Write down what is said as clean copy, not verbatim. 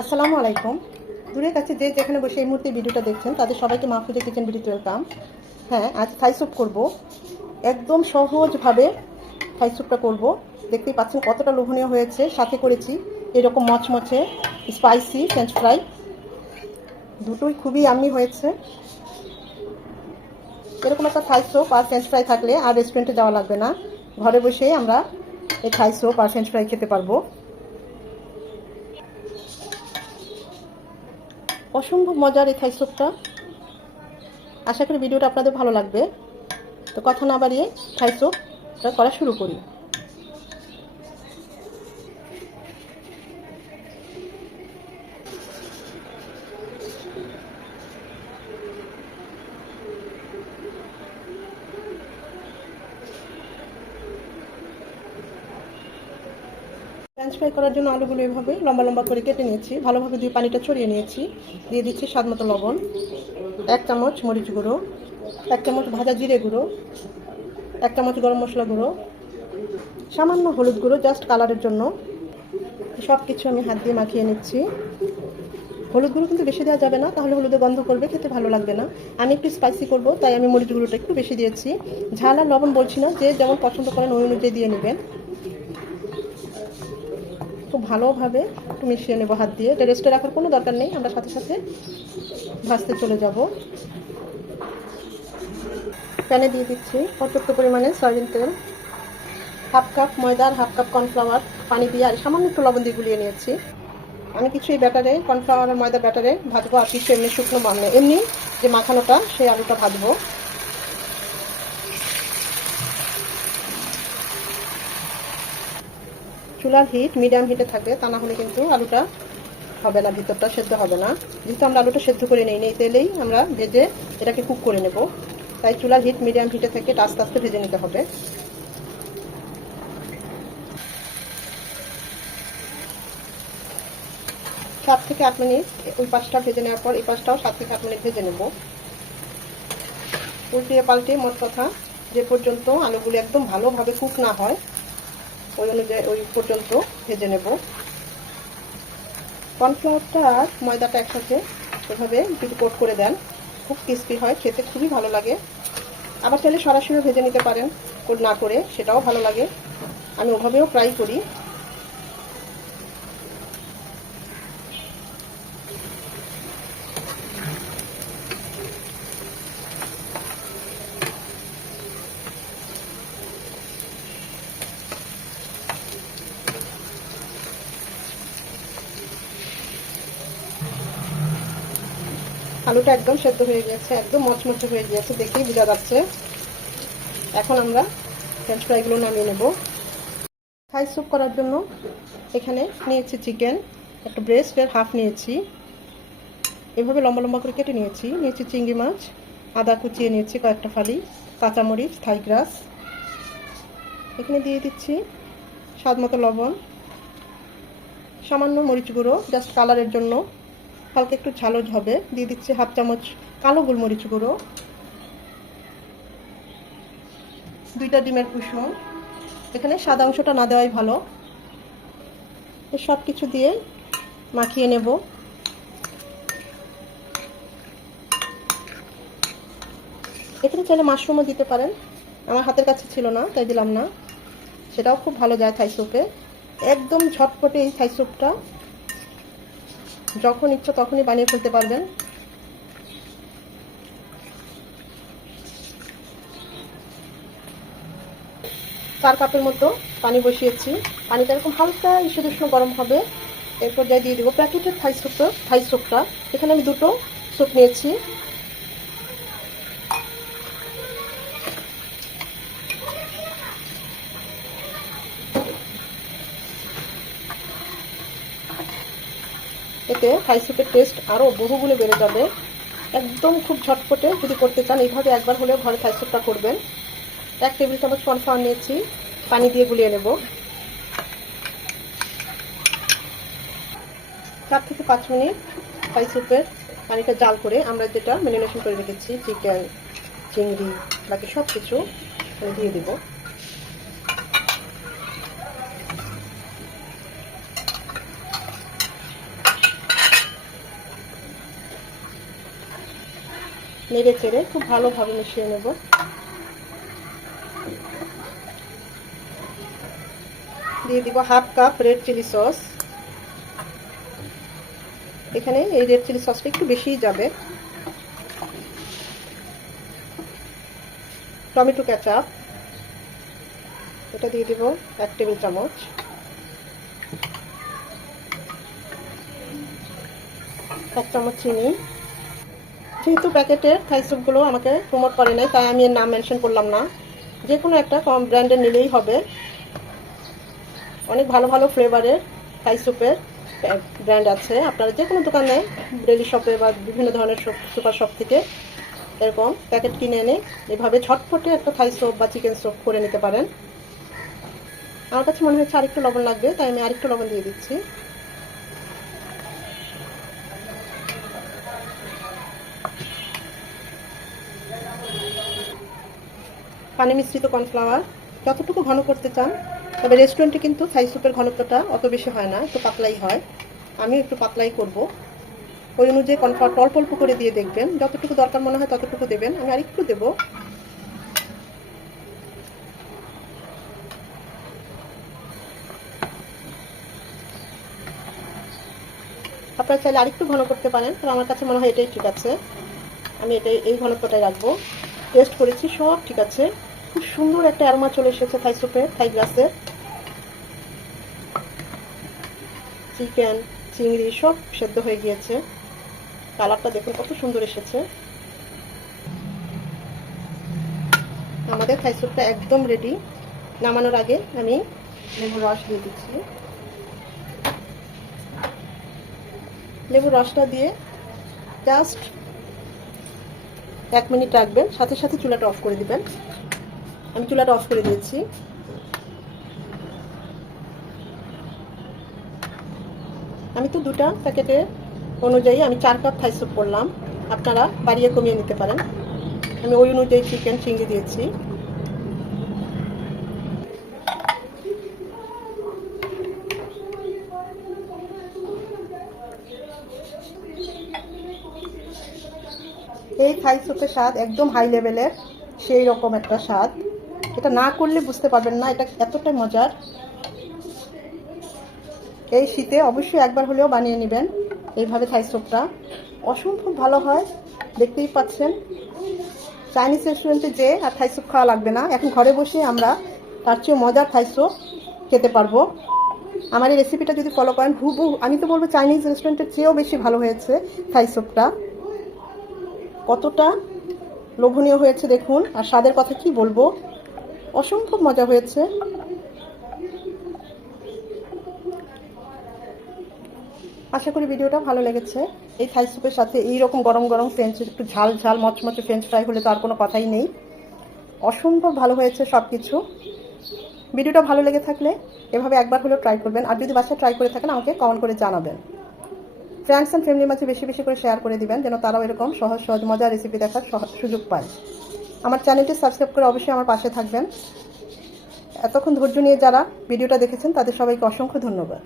আসসালামু আলাইকুম। দূরের কাছে যে যেখানে বসে এই মুহূর্তে ভিডিওটা দেখছেন তাদের সবাইকে মাহফুজা কিচেন ভিডিওতে ওয়েলকাম। হ্যাঁ, আজ থাই স্যুপ করবো, একদম সহজভাবে থাই স্যুপটা করবো। দেখতেই পাচ্ছেন কতটা লোভনীয় হয়েছে। সাথে করেছি এরকম মচমচে স্পাইসি ফ্রেঞ্চ ফ্রাই, দুটোই খুবই ইয়াম্মি হয়েছে। এরকম একটা থাই স্যুপ আর ফ্রেঞ্চ ফ্রাই থাকলে আর রেস্টুরেন্টে যাওয়া লাগবে না, ঘরে বসেই আমরা এই থাই স্যুপ আর ফ্রেঞ্চ ফ্রাই খেতে পারবো। অসম্ভব মজার এই থাই স্যুপটা। আশা করি ভিডিওটা আপনাদের ভালো লাগবে। তো কথা না বাড়িয়ে থাই স্যুপটা করা শুরু করি। ফ্রেঞ্চ ফ্রাই করার জন্য আলুগুলো এভাবে লম্বা লম্বা করে কেটে নিয়েছি, ভালোভাবে দিয়ে পানিটা ছড়িয়ে নিয়েছি। দিয়ে দিচ্ছি স্বাদ মতো লবণ, 1 চামচ মরিচ গুঁড়ো, 1 চামচ ভাজা জিরে গুঁড়ো, 1 চামচ গরম মশলা গুঁড়ো, সামান্য হলুদ গুঁড়ো জাস্ট কালারের জন্য। সব কিছু আমি হাত দিয়ে মাখিয়ে নিচ্ছি। হলুদ গুঁড়ো কিন্তু বেশি দেওয়া যাবে না, তাহলে হলুদে গন্ধ করবে, খেতে ভালো লাগবে না। আমি একটু স্পাইসি করব, তাই আমি মরিচ গুঁড়োটা একটু বেশি দিয়েছি। ঝাল আর লবণ বলছি না, যে যেমন পছন্দ করেন ওই অনুযায়ী দিয়ে নেবেন। খুব ভালোভাবে একটু মিশিয়ে নেবো হাত দিয়ে। এটা রেস্টে রাখার কোনো দরকার নেই, আমরা সাথে সাথে ভাজতে চলে যাব। প্যানে দিয়ে দিচ্ছি পর্যাপ্ত পরিমাণে সয়াবিন তেল, 1/2 কাপ ময়দা আর 1/2 কাপ কর্নফ্লাওয়ার পানি দিয়ে আর সামান্য একটু লবণ দিয়ে গুলিয়ে নিয়েছি। আমি কিছু এই ব্যাটারে কর্নফ্লাওয়ার আর ময়দা ব্যাটারে ভাজবো, আর কিছু এমনি শুকনো এমনি যে মাখানোটা সেই আলুটা ভাজবো। চুলার হিট মিডিয়াম হিটে থাকবে, তা না হলে কিন্তু আলুটা হবে না, ভিতরটা সেদ্ধ হবে না। যেহেতু আমরা আলুটা সেদ্ধ করে নেই, এই তেলেই আমরা ভেজে এটাকে কুক করে নেব, তাই চুলার হিট মিডিয়াম হিটে থেকে আস্তে আস্তে ভেজে নিতে হবে। 7 থেকে 8 মিনিট ওই পাশটা ভেজে নেওয়ার পর এই পাশটাও 7 থেকে 8 মিনিট ভেজে নেব। উল্টিয়ে পাল্টে মোট কথা যে পর্যন্ত আলুগুলো একদম ভালোভাবে কুক না হয় ওই অনুযায়ী ওই পর্যন্ত ভেজে নেব। কর্নফ্লাওয়ারটা আর ময়দাটা একসাথে এভাবে যদি কোট করে দেন খুব ক্রিস্পি হয়, খেতে খুবই ভালো লাগে। আবার চাইলে সরাসরি ভেজে নিতে পারেন, কোট না করে, সেটাও ভালো লাগে। আমি ওভাবেও ট্রাই করি। আলুটা একদম সেদ্ধ হয়ে গেছে, একদম মচমচে হয়ে গিয়েছে, দেখেই বোঝা যাচ্ছে। এখন আমরা ফ্রেঞ্চ ফ্রাইগুলো নামিয়ে নেব। থাই স্যুপ করার জন্য এখানে নিয়েছি চিকেন, একটা ব্রেস্টের হাফ নিয়েছি, এভাবে লম্বা লম্বা করে কেটে নিয়েছি। নিয়েছি চিংড়ি মাছ, আদা কুচিয়ে নিয়েছি কয়েকটা ফালি, কাঁচামরিচ, থাই গ্রাস। এখানে দিয়ে দিচ্ছি স্বাদ মতো লবণ, সামান্য মরিচ গুঁড়ো জাস্ট কালারের জন্য, হালকা একটু ঝালজ হবে। দিয়ে দিচ্ছি 1/2 চামচ কালো গোলমরিচ গুঁড়ো, 2টা ডিমের কুসুম। এখানে সাদা অংশটা না দেওয়াই ভালো। সব কিছু দিয়ে মাখিয়ে নেব। এখানে চাইলে মাশরুমও দিতে পারেন, আমার হাতের কাছে ছিল না তাই দিলাম না, সেটাও খুব ভালো যায় থাই স্যুপে। একদম ঝটপটে এই থাই স্যুপটা যখন ইচ্ছা তখনই বানিয়ে ফেলতে পারবেন। 4 কাপের মতো পানি বসিয়েছি, পানিটা এরকম হালকা ঈষদুষ্ণ গরম হবে। এরপর যাই দিয়ে দেবো প্যাকেটের থাই স্যুপটা। এখানে আমি 2টো স্যুপ নিয়েছি। এতে থাই স্যুপের টেস্ট আরও বহুগুণে বেড়ে যাবে। একদম খুব ঝটপটে যদি করতে চান এইভাবে একবার হলেও ঘরে থাই স্যুপটা করবেন। 1 টেবিল চামচ কর্নফ্লাওয়ার নিয়েছি, পানি দিয়ে গুলিয়ে নেব। 4 থেকে 5 মিনিট থাই স্যুপের পানিটা জাল করে আমরা যেটা ম্যারিনেশন করে রেখেছি চিকেন, চিংড়ি, বাকি সব কিছু দিয়ে দেব। নেড়ে চেড়ে খুব ভালোভাবে মিশিয়ে নেব। দিয়ে দিব 1/2 কাপ রেড চিলি সস। এখানে এই রেড চিলি সসটা একটু বেশিই যাবে। টমেটো কেচাপ, এটা দিয়ে দিব 1 টেবিল চামচ। এক চামচ চিনি। যেহেতু প্যাকেটের থাই স্যুপগুলো আমাকে প্রমোট করে নাই, তাই আমি এর নাম মেনশন করলাম না। যে কোনো একটা কম ব্র্যান্ডের নিলেই হবে। অনেক ভালো ভালো ফ্লেভারের থাই স্যুপের ব্র্যান্ড আছে। আপনারা যে কোনো দোকানে, ডেলি শপে বা বিভিন্ন ধরনের সুপার শপ থেকে এরকম প্যাকেট কিনে এনে এভাবে ঝটপটে একটা থাই স্যুপ বা চিকেন স্যুপ করে নিতে পারেন। আমার কাছে মনে হচ্ছে আরেকটু লবণ লাগবে, তাই আমি আরেকটু লবণ দিয়ে দিচ্ছি। পানি মিশ্রিত কর্নফ্লাওয়ার, যতটুকু ঘন করতে চান। তবে রেস্টুরেন্টে কিন্তু থাই স্যুপের ঘনত্বটা অত বেশি হয় না, একটু পাতলাই হয়। আমি একটু পাতলাই করব। ওই অনুযায়ী কর্নফ্লাওয়ার অল্প অল্প করে দিয়ে দেখবেন, যতটুকু দরকার মনে হয় ততটুকু দেবেন। আমি আরেকটু দেব। আপনারা চাইলে আরেকটু ঘন করতে পারেন, তবে আমার কাছে মনে হয় এটাই ঠিক আছে। আমি এই ঘনত্বটাই রাখবো। টেস্ট করেছি, সব ঠিক আছে। খুব সুন্দর একটা অ্যারোমা চলে এসেছে থাই স্যুপের, থাই গ্রাসের। চিকেন, চিংড়ি সব সেদ্ধ হয়ে গিয়েছে। কালারটা দেখুন কত সুন্দর এসেছে। আমাদের থাই স্যুপটা একদম রেডি। নামানোর আগে আমি লেবুর রস দিয়ে দিচ্ছি। লেবুর রসটা দিয়ে জাস্ট 1 মিনিট রাখবেন, সাথে সাথে চুলাটা অফ করে দিবেন। আমি চুলাটা অফ করে দিয়েছি। আমি তো দুটা প্যাকেটের অনুযায়ী আমি 4 কাপ থাই স্যুপ করলাম। আপনারা বাড়িয়ে কমিয়ে নিতে পারেন। আমি ওই অনুযায়ী চিকেন, চিংড়ি দিয়েছি। এই থাই স্যুপের স্বাদ একদম হাই লেভেলের, সেই রকম একটা স্বাদ। এটা না করলে বুঝতে পারবেন না এটা এতটাই মজার। এই শীতে অবশ্যই একবার হলেও বানিয়ে নেবেন এইভাবে থাই স্যুপটা। অসম্ভব ভালো হয়, দেখতেই পাচ্ছেন। চাইনিজ রেস্টুরেন্টে যে আর থাই স্যুপ খাওয়া লাগবে না, এখন ঘরে বসে আমরা তার চেয়ে মজার থাই স্যুপ খেতে পারবো। আমার এই রেসিপিটা যদি ফলো করেন, হুবহু আমি তো বলবো চাইনিজ রেস্টুরেন্টের চেয়েও বেশি ভালো হয়েছে থাই স্যুপটা। কতটা লোভনীয় হয়েছে দেখুন, আর স্বাদের কথা কি বলবো, অসম্ভব মজা হয়েছে। আশা করি ভিডিওটা ভালো লেগেছে। এই থাই স্যুপের সাথে এইরকম গরম গরম ফ্রেঞ্চ, একটু ঝাল ঝাল মচমচে ফ্রেঞ্চ ফ্রাই হলে তো আর কোনো কথাই নেই। অসম্ভব ভালো হয়েছে সব কিছু। ভিডিওটা ভালো লেগে থাকলে এভাবে একবার হলেও ট্রাই করবেন, আর যদি বাসায় ট্রাই করে থাকেন আমাকে কমেন্ট করে জানাবেন। ফ্রেন্ডস অ্যান্ড ফ্যামিলির মাঝে বেশি বেশি করে শেয়ার করে দিবেন, যেন তারাও এরকম সহজ সহজ মজার রেসিপি দেখার সুযোগ পায়। আমার চ্যানেলটি সাবস্ক্রাইব করে অবশ্যই আমার পাশে থাকবেন। এতক্ষণ ধৈর্য নিয়ে যারা ভিডিওটা দেখেছেন তাদের সবাইকে অসংখ্য ধন্যবাদ।